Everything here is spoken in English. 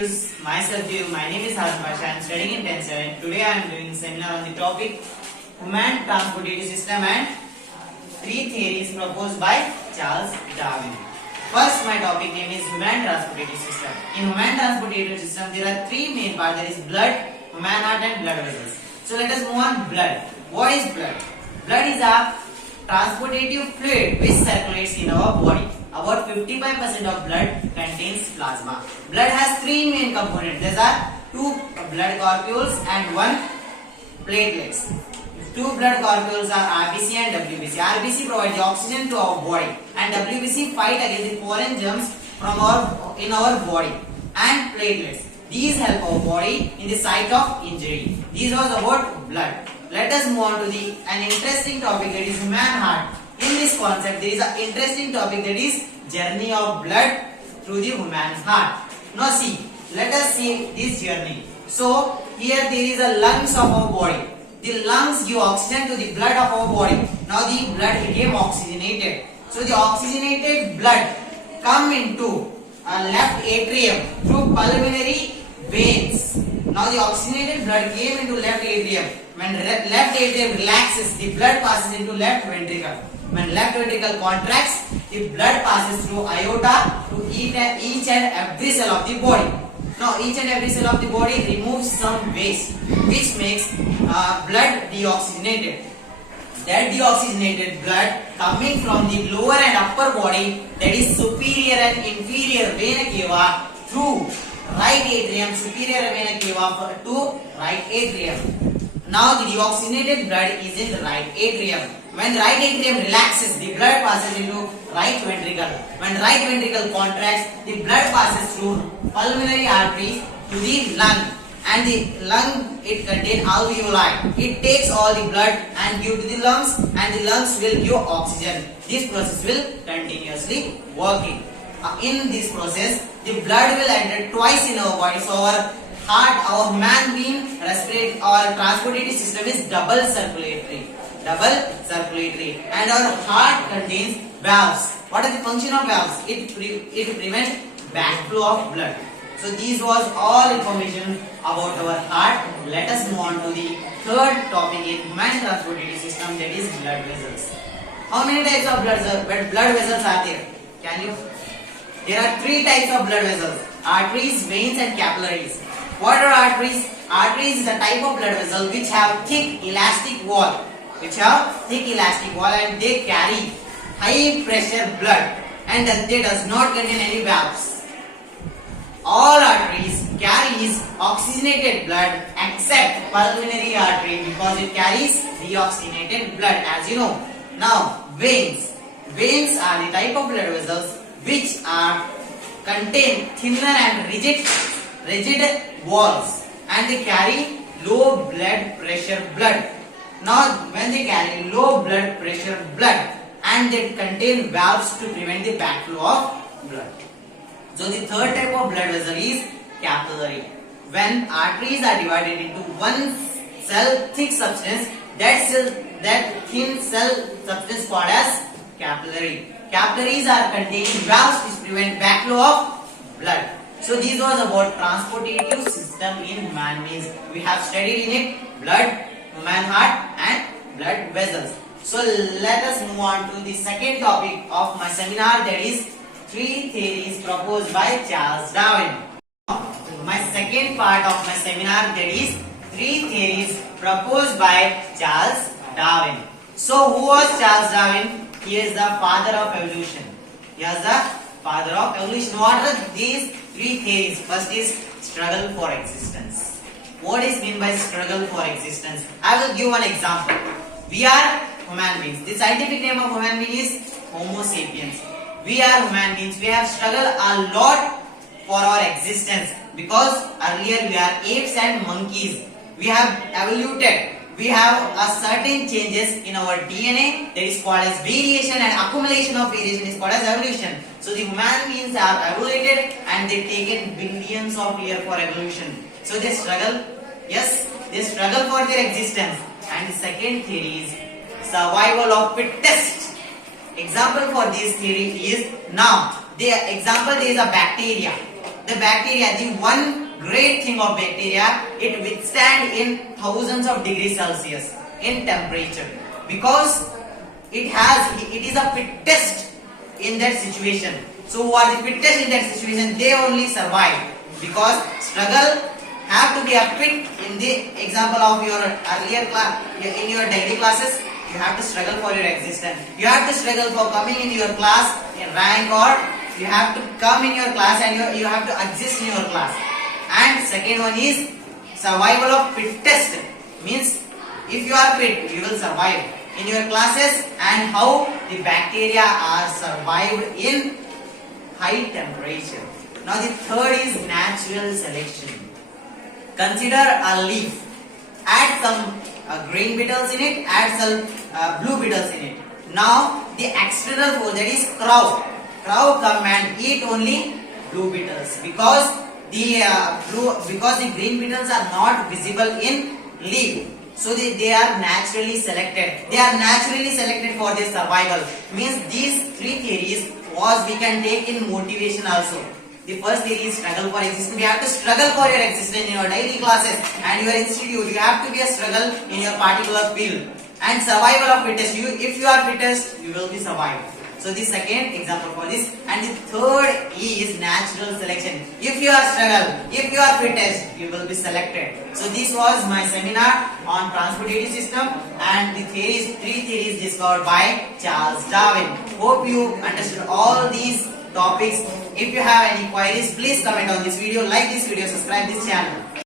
Introduce myself to you. My name is Harun Pasha. I am studying in 10th standard. Today I am doing seminar on the topic Human Transportation System and three theories proposed by Charles Darwin. First, my topic name is Human Transportation System. In Human Transportation System, there are three main parts. There is blood, human heart, and blood vessels. So let us move on. Blood. What is blood? Blood is a transportative fluid which circulates in our body. About 55% of blood contains plasma. Blood has three main components. There are two blood corpuscles and one platelets. Two blood corpuscles are RBC and WBC. RBC provides the oxygen to our body, and WBC fight against the foreign germs in our body. And platelets. These help our body in the site of injury. This was about blood. Let us move on to an interesting topic, that is human heart. In this concept, there is an interesting topic, that is journey of blood through the human heart. Now see, let us see this journey. So here there is a lungs of our body. The lungs give oxygen to the blood of our body. Now the blood became oxygenated. So the oxygenated blood come into a left atrium through pulmonary veins. Now the oxygenated blood came into left atrium. When left atrium relaxes, the blood passes into left ventricle. When left ventricle contracts, the blood passes through aorta to each and every cell of the body. Now each and every cell of the body removes some waste, which makes blood deoxygenated. That deoxygenated blood coming from the lower and upper body, that is superior and inferior vena cava, through right atrium, superior vena cava to right atrium. Now the deoxygenated blood is in the right atrium. When right atrium relaxes, the blood passes into right ventricle. When right ventricle contracts, the blood passes through pulmonary arteries to the lung. And the lung, it contains alveoli. It takes all the blood and give to the lungs, and the lungs will give oxygen. This process will continuously working. In this process, the blood will enter twice in our body. So our heart, our human being respiratory or transportation system is double circulatory, and our heart contains valves. What is the function of valves? It prevents backflow of blood. So this was all information about our heart. Let us move on to the third topic in human transportation system, that is blood vessels. How many types of blood vessels are there? Can you? There are three types of blood vessels: arteries, veins, and capillaries. What are arteries? Arteries is a type of blood vessel which have thick elastic wall, and they carry high pressure blood, and they does not contain any valves. All arteries carries oxygenated blood except pulmonary artery, because it carries deoxygenated blood, as you know. Now veins. Veins are the type of blood vessels which contain thinner and rigid walls, and they carry low blood pressure blood. Now when they carry low blood pressure blood, and they contain valves to prevent the backflow of blood. So the third type of blood vessel is capillary. When arteries are divided into one cell thick substance, that thin cell substance called as capillary. Capillaries are containing valves which prevent backflow of blood. So this was about transportative system in human beings. We have studied in it blood, human heart, and blood vessels. So let us move on to the second topic of my seminar, that is three theories proposed by Charles Darwin. My second part of my seminar, that is three theories proposed by Charles Darwin. So who was Charles Darwin? He is the father of evolution. What are these three theories? First is struggle for existence. What is meant by struggle for existence? I will give one example. We are human beings. The scientific name of human being is Homo sapiens. We are human beings. We have struggled a lot for our existence, because earlier we are apes and monkeys. We have evoluted. We have a certain changes in our DNA, that is called as variation, and accumulation of variation is called as evolution. So the human beings are evoluted, and they taken billions of years for evolution. So they struggle. Yes, they struggle for their existence. And the second theory is survival of fittest. Example for this theory is, now the example, there is a bacteria. The bacteria, the one great thing of bacteria, it withstand in thousands of degrees Celsius in temperature because it is a fittest in that situation. So who are the fittest in that situation? They only survive because struggle have to be a fit. In the example of your earlier class, in your daily classes, you have to struggle for your existence. You have to struggle for coming in your class in rank, or you have to come in your class and you have to exist in your class. And second one is survival of fittest, means if you are fit, you will survive in your classes. And how the bacteria are survived in high temperature. Now the third is natural selection. Consider a leaf, add some green petals in it, add some blue petals in it. Now the external foe, that is crow come and eat only blue petals because the green petals are not visible in leaf. So they are naturally selected. They are naturally selected for their survival. Means these three theories we can take in motivation also. The first theory is struggle for existence. We have to struggle for your existence in your daily classes and your institute. You have to be a struggle in your particular field. And survival of fittest. If you are fittest, you will be survived. So the second example for this. And the third is natural selection. If you are struggle, if you are fittest, you will be selected. So this was my seminar on transportation system and the three theories discovered by Charles Darwin. Hope you understood all these topics. If you have any queries, please comment on this video, like this video, subscribe this channel.